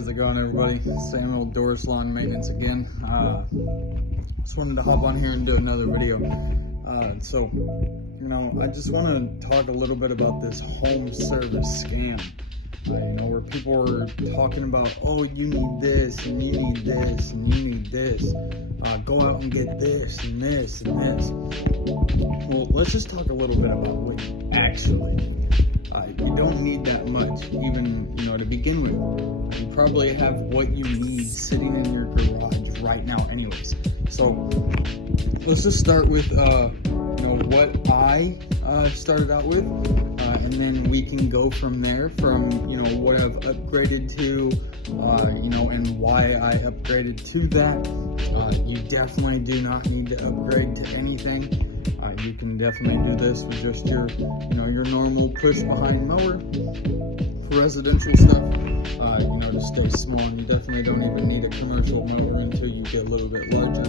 how's it going, everybody? Samuel, Doris Lawn Maintenance again. Just wanted to hop on here and do another video. I just want to talk a little bit about this home service scam. Where people are talking about, oh, you need this, and you need this, and you need this. Go out and get this, and this, and this. Well, let's just talk a little bit about what you actually need. You don't need that much, even, to begin with. You probably have what you need sitting in your garage right now anyways. So let's just start with, what I started out with, and then we can go from there, from, what I've upgraded to, and why I upgraded to that. You definitely do not need to upgrade to anything. You can definitely do this with just your, your normal push behind mower for residential stuff. To stay small. And you definitely don't even need a commercial mower until you get a little bit larger.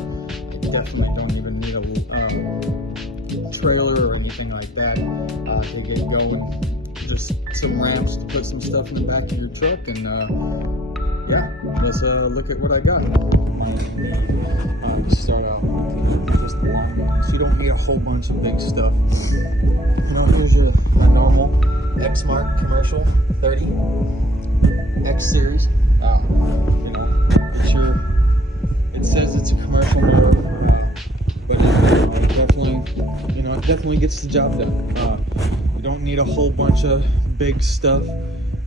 You definitely don't even need a trailer or anything like that to get going. Just some ramps to put some stuff in the back of your truck, and let's look at what I got. Start out with just the line. So you don't need a whole bunch of big stuff. Here's my normal Exmark commercial 30 X series. It says it's a commercial motor, but it definitely gets the job done. You don't need a whole bunch of big stuff.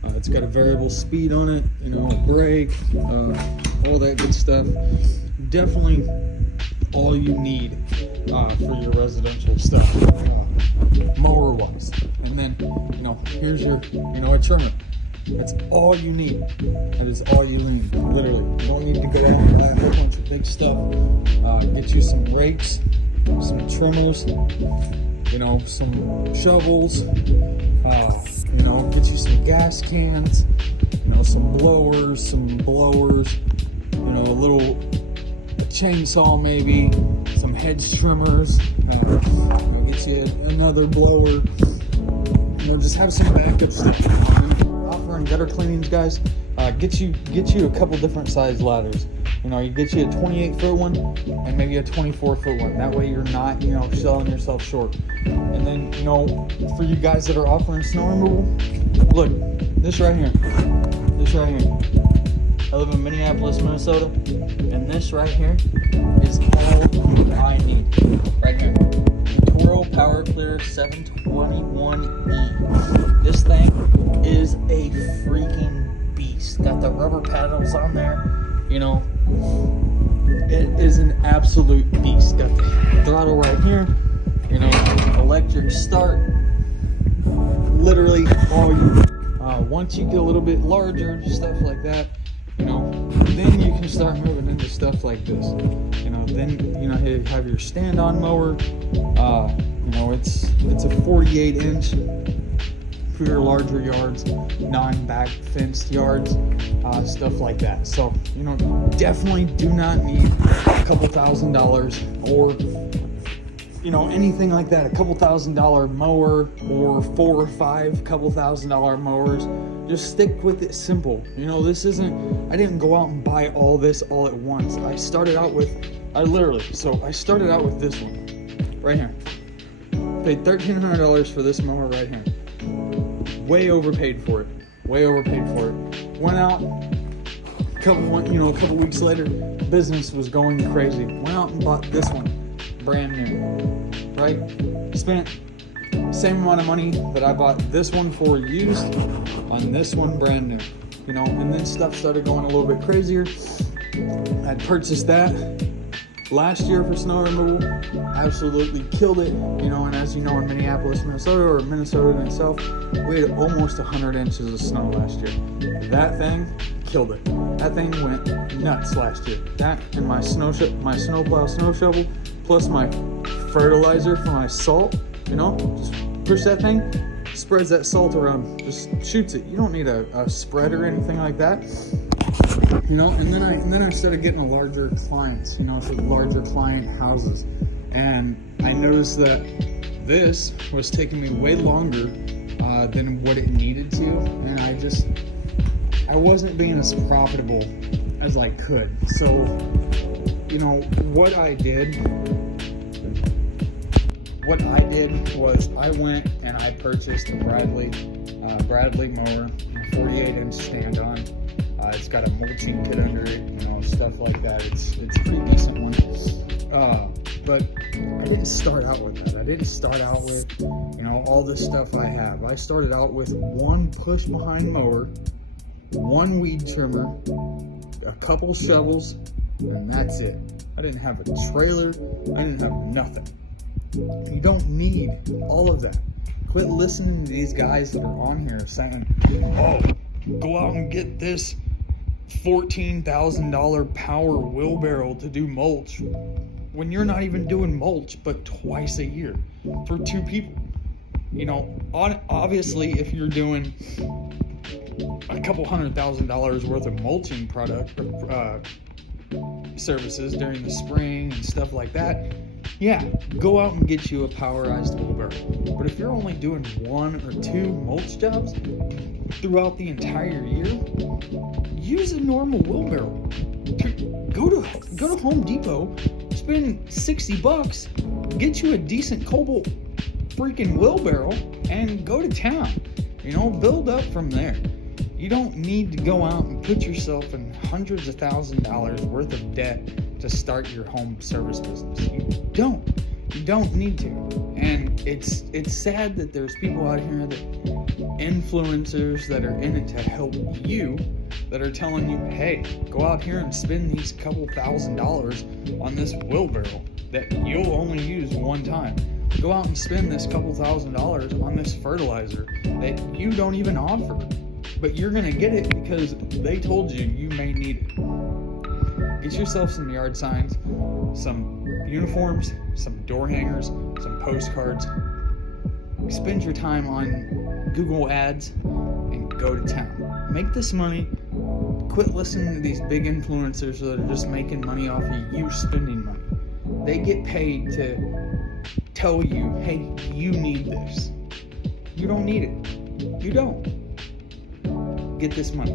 It's got a variable speed on it, a brake, all that good stuff. Definitely all you need for your residential stuff, mower wise. And then, here's your, a trimmer. That's all you need. That is all you need, literally. You don't need to go out and buy a whole bunch of big stuff. Get you some rakes, some trimmers, some shovels, get you some gas cans, some blowers, a little chainsaw maybe, some hedge trimmers, get you another blower, just have some backup stuff. Offering gutter cleanings, guys, get you a couple different size ladders. You get you a 28-foot one and maybe a 24-foot one. That way you're not, selling yourself short. And then, for you guys that are offering snow removal, look, this right here. I live in Minneapolis, Minnesota, and this right here is all I need. Right here. Toro Power Clear 721E. This thing is a freaking beast. Got the rubber paddles on there. It is an absolute beast. Got the throttle right here. Electric start. Literally all you need. Once you get a little bit larger, stuff like that, then you can start moving into stuff like this. Then you have your stand-on mower. It's a 48-inch for your larger yards, non-back fenced yards, stuff like that. So definitely do not need a couple $1,000 or anything like that. A couple $1,000 mower or 4 or 5 couple $1,000 mowers. Just stick with it simple. This isn't, I didn't go out and buy all this all at once. I started out with this one right here. Paid $1,300 for this mower right here. Way overpaid for it. Went out a couple weeks later, business was going crazy. Went out and bought this one, brand new, right? Spent same amount of money that I bought this one for used on this one brand new, and then stuff started going a little bit crazier. I purchased that last year for snow removal, absolutely killed it, and as you know, in Minneapolis, Minnesota, or Minnesota in itself, we had almost 100 inches of snow last year. That thing killed it. That thing went nuts last year. That and my snowplow snow shovel, plus my fertilizer for my salt, just push that thing, spreads that salt around, just shoots it. You don't need a spread or anything like that. And then I started getting a larger clients, for larger client houses. And I noticed that this was taking me way longer than what it needed to. And I just I wasn't being as profitable as I could. So, what I did was I went and I purchased a Bradley mower, a 48-inch stand-on. It's got a mulching kit under it, stuff like that. It's a pretty decent one. But I didn't start out with that. I didn't start out with, all this stuff I have. I started out with one push-behind mower, one weed trimmer, a couple shovels, and that's it. I didn't have a trailer. I didn't have nothing. You don't need all of that. Quit listening to these guys that are on here saying, oh, go out and get this $14,000 power wheelbarrow to do mulch, when you're not even doing mulch but twice a year for two people. Obviously, if you're doing a couple $100,000 worth of mulching product services during the spring and stuff like that, yeah, go out and get you a powerized wheelbarrow. But if you're only doing one or two mulch jobs throughout the entire year, use a normal wheelbarrow. Go to Home Depot, spend $60, get you a decent Cobalt freaking wheelbarrow, and go to town. Build up from there. You don't need to go out and put yourself in hundreds of $1,000s worth of debt to start your home service business. You don't need to. And it's sad that there's people out here, influencers that are in it to help you, that are telling you, hey, go out here and spend these couple $1,000s on this wheelbarrow that you'll only use one time. Go out and spend this couple $1,000s on this fertilizer that you don't even offer, but you're gonna get it because they told you may need it. Get yourself some yard signs, some uniforms, some door hangers, some postcards. Spend your time on Google Ads and go to town. Make this money. Quit listening to these big influencers that are just making money off of you spending money. They get paid to tell you, hey, you need this. You don't need it. You don't. Get this money.